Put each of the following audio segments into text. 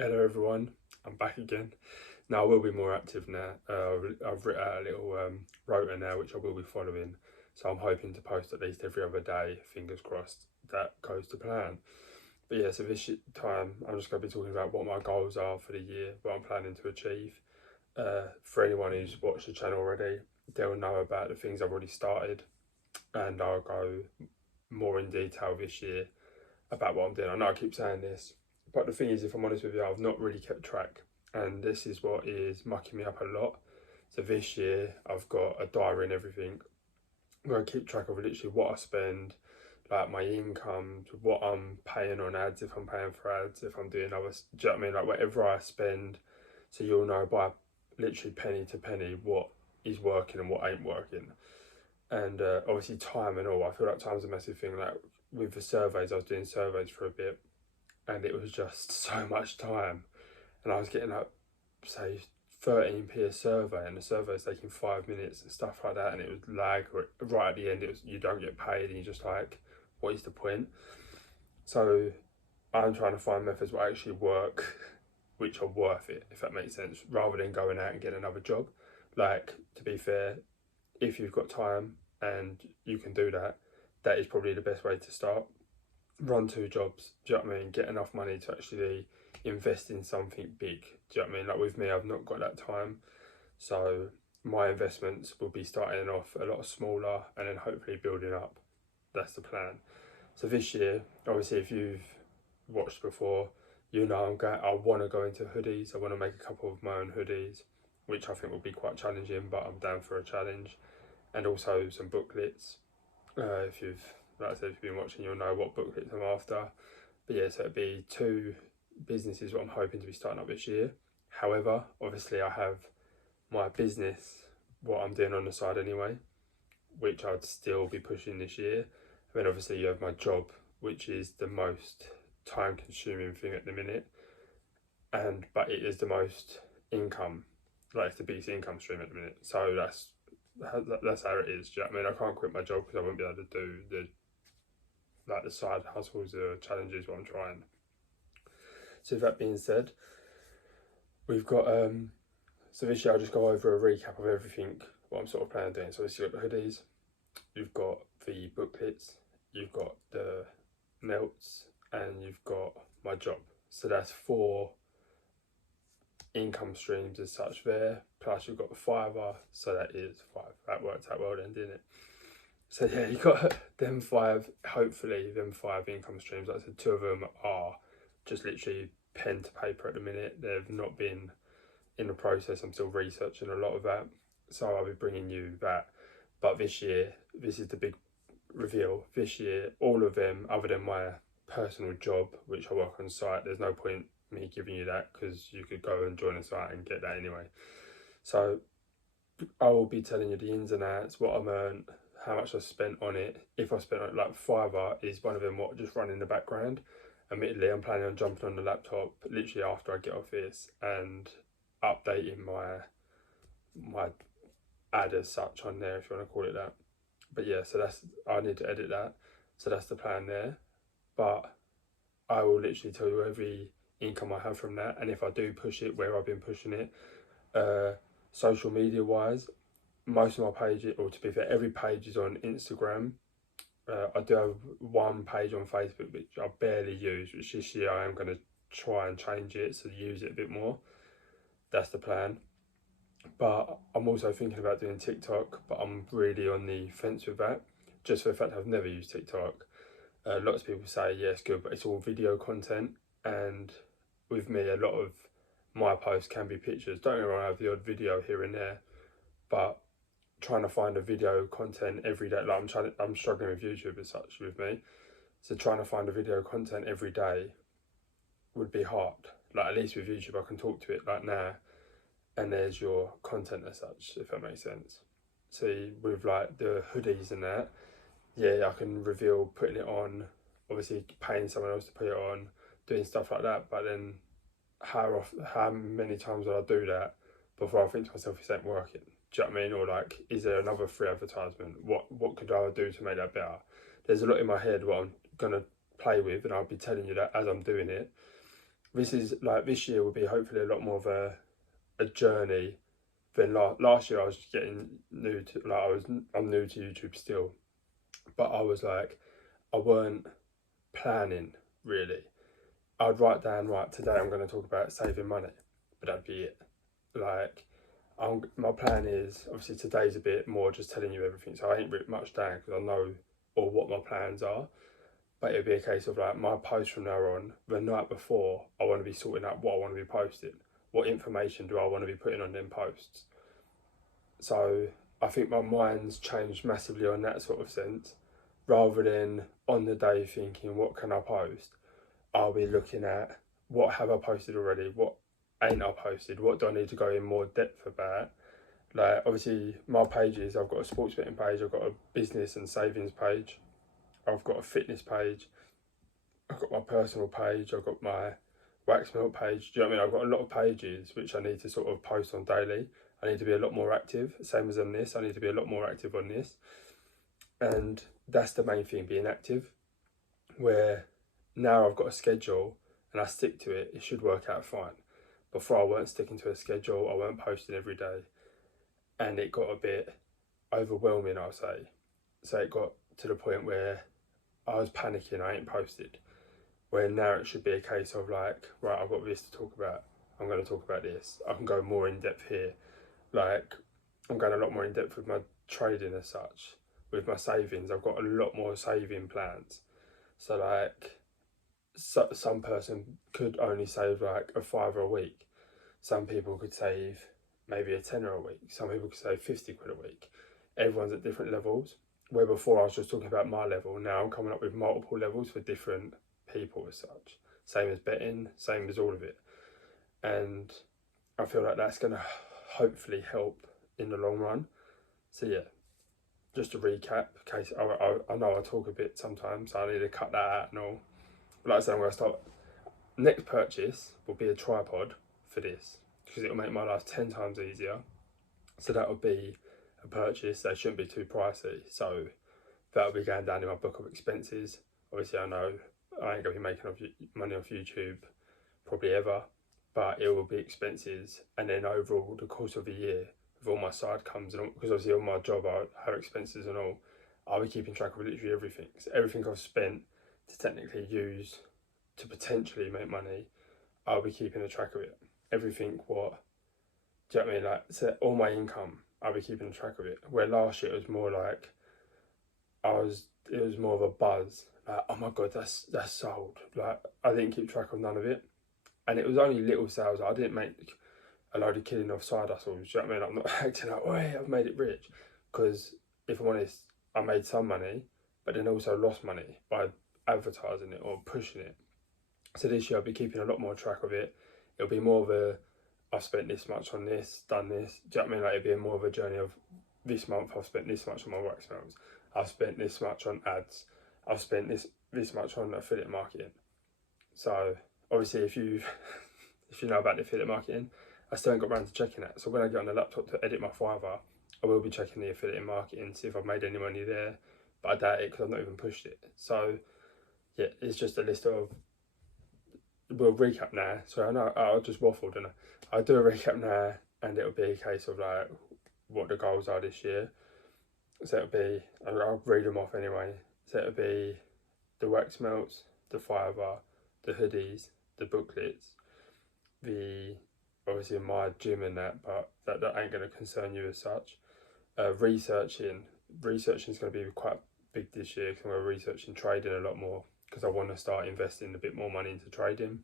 Hello everyone, I'm back again. Now I will be more active now. I've written out a little rota now which I will be following. So I'm hoping to post at least every other day, fingers crossed that goes to plan. But yeah, so this time I'm just going to be talking about what my goals are for the year, what I'm planning to achieve. For anyone who's watched the channel already, they'll know about the things I've already started, and I'll go more in detail this year about what I'm doing. I know I keep saying this, but the thing is, if I'm honest with you, I've not really kept track, and this is what is mucking me up a lot. So this year, I've got a diary and everything where I keep track of literally what I spend, like my income, what I'm paying on ads, if I'm paying for ads, if I'm doing other, do you know what I mean? Like whatever I spend, so you'll know by literally penny to penny what is working and what ain't working. And obviously time and all, I feel like time's a massive thing. Like with the surveys, I was doing surveys for a bit, and it was just so much time, and I was getting up, say, 13p a survey, and the survey's taking 5 minutes and stuff like that, and it was lag right at the end. It was, you don't get paid, and you're just like, what is the point? So I'm trying to find methods that actually work, which are worth it, if that makes sense, rather than going out and getting another job. Like, to be fair, if you've got time and you can do that, that is probably the best way to start. Run two jobs, do you know what I mean? Get enough money to actually invest in something big, do you know what I mean? Like with me, I've not got that time. So my investments will be starting off a lot smaller and then hopefully building up. That's the plan. So this year, obviously, if you've watched before, you know I want to go into hoodies. I want to make a couple of my own hoodies, which I think will be quite challenging, but I'm down for a challenge. And also some booklets. If you've, like I said, if you've been watching, you'll know what booklets I'm after. But yeah, so it'd be two businesses what I'm hoping to be starting up this year. However, obviously I have my business, what I'm doing on the side anyway, which I'd still be pushing this year. And then obviously you have my job, which is the most time consuming thing at the minute. But it is the most income, like it's the biggest income stream at the minute. So that's how it is. Do you know what I mean? I can't quit my job because I won't be able to do the side hustles or challenges what I'm trying. So with that being said, we've got so this year I'll just go over a recap of everything what I'm sort of planning on doing. So obviously you've got the hoodies, you've got the booklets, you've got the melts, and you've got my job. So that's 4 income streams as such there. Plus you've got the fiver, so that is 5. That worked out well then, didn't it? So yeah, you got them 5, hopefully them 5 income streams. Like I said, 2 of them are just literally pen to paper at the minute. They've not been in the process. I'm still researching a lot of that. So I'll be bringing you that. But this year, this is the big reveal. This year, all of them, other than my personal job, which I work on site, there's no point me giving you that because you could go and join the site and get that anyway. So I will be telling you the ins and outs, what I've earned, how much I spent on it. If I spent on it, like fiver is one of them what just run in the background. Admittedly, I'm planning on jumping on the laptop literally after I get off this and updating my ad as such on there, if you want to call it that. But yeah, so that's, I need to edit that. So that's the plan there. But I will literally tell you every income I have from that, and if I do push it, where I've been pushing it. Social media wise, most of my pages, or to be fair, every page is on Instagram. I do have one page on Facebook which I barely use, which this year I am going to try and change it so use it a bit more. That's the plan. But I'm also thinking about doing TikTok, but I'm really on the fence with that, just for the fact I've never used TikTok. Lots of people say, yeah, it's good, but it's all video content, and with me, a lot of my posts can be pictures. Don't get me wrong, I have the odd video here and there, but trying to find a video content every day, like I'm struggling with YouTube as such with me. So trying to find a video content every day would be hard. Like at least with YouTube, I can talk to it like now, and there's your content as such, if that makes sense. See, with like the hoodies and that, yeah, I can reveal putting it on, obviously paying someone else to put it on, doing stuff like that. But then how many times will I do that before I think to myself, this ain't working? Do you know what I mean? Or like, is there another free advertisement? What could I do to make that better? There's a lot in my head what I'm gonna play with, and I'll be telling you that as I'm doing it. this year will be hopefully a lot more of a journey than last year. I was just getting new to I'm new to YouTube still, but I was like, I weren't planning really. I'd write down, right, today I'm going to talk about saving money, but that'd be it. Like, my plan is, obviously today's a bit more just telling you everything, so I ain't written much down because I know all what my plans are. But it'd be a case of like, my post from now on, the night before, I want to be sorting out what I want to be posting. What information do I want to be putting on them posts? So I think my mind's changed massively on that sort of sense. Rather than on the day thinking, what can I post? I'll be looking at, what have I posted already? What ain't I posted? What do I need to go in more depth about? Like, obviously, my pages, I've got a sports betting page, I've got a business and savings page, I've got a fitness page, I've got my personal page, I've got my wax melt page. Do you know what I mean? I've got a lot of pages which I need to sort of post on daily. I need to be a lot more active, same as on this. I need to be a lot more active on this. And that's the main thing, being active. Where now I've got a schedule and I stick to it, it should work out fine. Before I weren't sticking to a schedule, I weren't posting every day. And it got a bit overwhelming, I'll say. So it got to the point where I was panicking, I ain't posted. Where now it should be a case of like, right, I've got this to talk about, I'm going to talk about this. I can go more in depth here. Like, I'm going a lot more in depth with my trading as such. With my savings, I've got a lot more saving plans. So like, some person could only save like a £5 a week. Some people could save maybe a £10 a week. Some people could save 50 quid a week. Everyone's at different levels. Where before I was just talking about my level, now I'm coming up with multiple levels for different people as such. Same as betting, same as all of it. And I feel like that's going to hopefully help in the long run. So yeah, just to recap, in case I know I talk a bit sometimes, so I need to cut that out and all. But like I said, I'm going to start. Next purchase will be a tripod for this, because it'll make my life 10 times easier. So that'll be a purchase. They shouldn't be too pricey. So that'll be going down in my book of expenses. Obviously, I know I ain't going to be making money off YouTube probably ever, but it will be expenses. And then overall, the course of a year, with all my side comes and all, because obviously on my job I have expenses and all, I'll be keeping track of literally everything. So everything I've spent to technically use to potentially make money, I'll be keeping a track of it. Everything what, do you know what I mean? Like, so all my income, I'll be keeping a track of it. Where last year it was more like, it was more of a buzz. Like, oh my God, that's sold. Like, I didn't keep track of none of it. And it was only little sales. I didn't make a load of killing off side hustles. Do you know what I mean? I'm not acting like, oh hey, I've made it rich. Because if I'm honest, I made some money, but then also lost money by advertising it or pushing it. So this year I'll be keeping a lot more track of it. It'll be more of a, I've spent this much on this, done this. Do you know what I mean? Like, it'll be more of a journey of, this month I've spent this much on my wax melts. I've spent this much on ads. I've spent this much on affiliate marketing. So obviously if you know about the affiliate marketing, I still ain't got around to checking that. So when I get on the laptop to edit my Fiverr, I will be checking the affiliate marketing, see if I've made any money there. But I doubt it because I've not even pushed it. So yeah, it's just a list of, we'll recap now. So I know I'll just waffled, and I'll do a recap now, and it'll be a case of like what the goals are this year. So it'll be, I'll read them off anyway. So it'll be the wax melts, the Fiverr, the hoodies, the booklets, the, obviously my gym and that, but that ain't going to concern you as such. Researching is going to be quite big this year, because I'm going to be researching trading a lot more, because I want to start investing a bit more money into trading.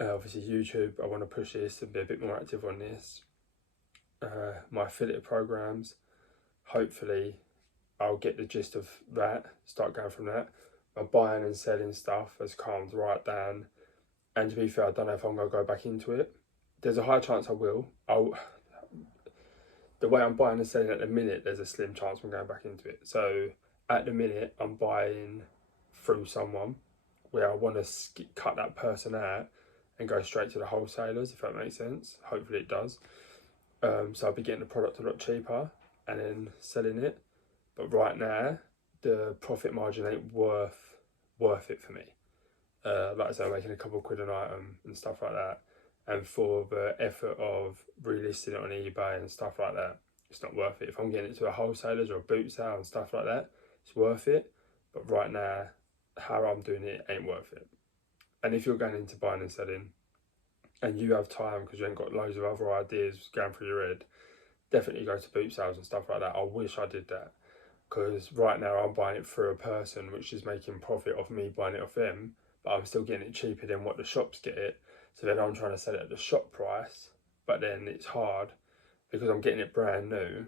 Obviously YouTube, I want to push this and be a bit more active on this. My affiliate programs, hopefully I'll get the gist of that, start going from that. My buying and selling stuff has calmed right down, and to be fair, I don't know if I'm going to go back into it. There's a high chance I will. The way I'm buying and selling at the minute, there's a slim chance I'm going back into it. So at the minute, I'm buying through someone where I want to cut that person out and go straight to the wholesalers, if that makes sense. Hopefully it does. So I'll be getting the product a lot cheaper and then selling it. But right now, the profit margin ain't worth it for me. like I say, I'm making a couple of quid an item and stuff like that. And for the effort of relisting it on eBay and stuff like that, it's not worth it. If I'm getting it to a wholesalers or a boot sale and stuff like that, it's worth it. But right now, how I'm doing it ain't worth it. And if you're going into buying and selling and you have time because you ain't got loads of other ideas going through your head, definitely go to boot sales and stuff like that. I wish I did that, because right now I'm buying it through a person which is making profit off me buying it off them, but I'm still getting it cheaper than what the shops get it. So then I'm trying to sell it at the shop price, but then it's hard because I'm getting it brand new,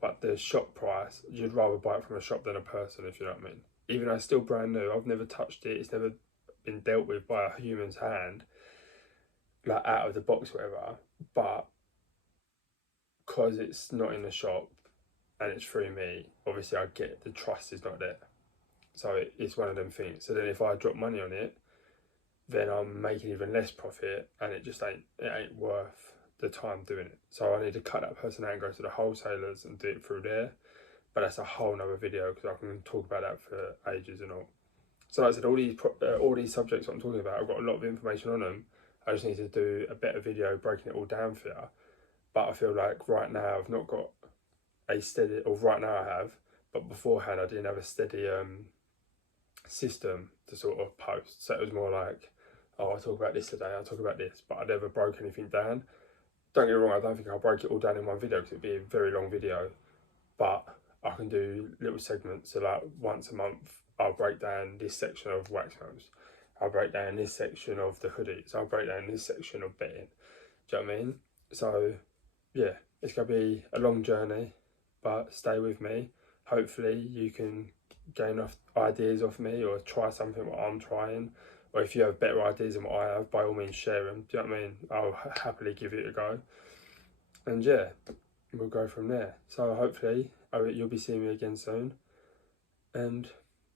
but the shop price, you'd rather buy it from a shop than a person, if you know what I mean. Even though it's still brand new, I've never touched it, it's never been dealt with by a human's hand, like out of the box, whatever. But because it's not in the shop and it's through me, obviously I get the trust is not there. So it's one of them things. So then if I drop money on it, then I'm making even less profit, and it ain't worth the time doing it. So I need to cut that person out and go to the wholesalers and do it through there. But that's a whole nother video because I can talk about that for ages and all. So like I said, all these subjects I'm talking about, I've got a lot of information on them. I just need to do a better video breaking it all down for you. But I feel like right now I've not got a steady, or right now I have, but beforehand I didn't have a steady system to sort of post. So it was more like, oh, I'll talk about this today, I'll talk about this, but I never broke anything down. Don't get me wrong, I don't think I'll break it all down in one video because it'd be a very long video, but I can do little segments. So like once a month, I'll break down this section of wax melts. I'll break down this section of the hoodies. I'll break down this section of bedding. Do you know what I mean? So yeah, it's going to be a long journey, but stay with me. Hopefully you can gain off ideas off me or try something what I'm trying. Or if you have better ideas than what I have, by all means share them. Do you know what I mean? I'll happily give it a go. And yeah, we'll go from there. So hopefully you'll be seeing me again soon. And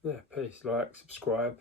yeah, peace. Like, subscribe.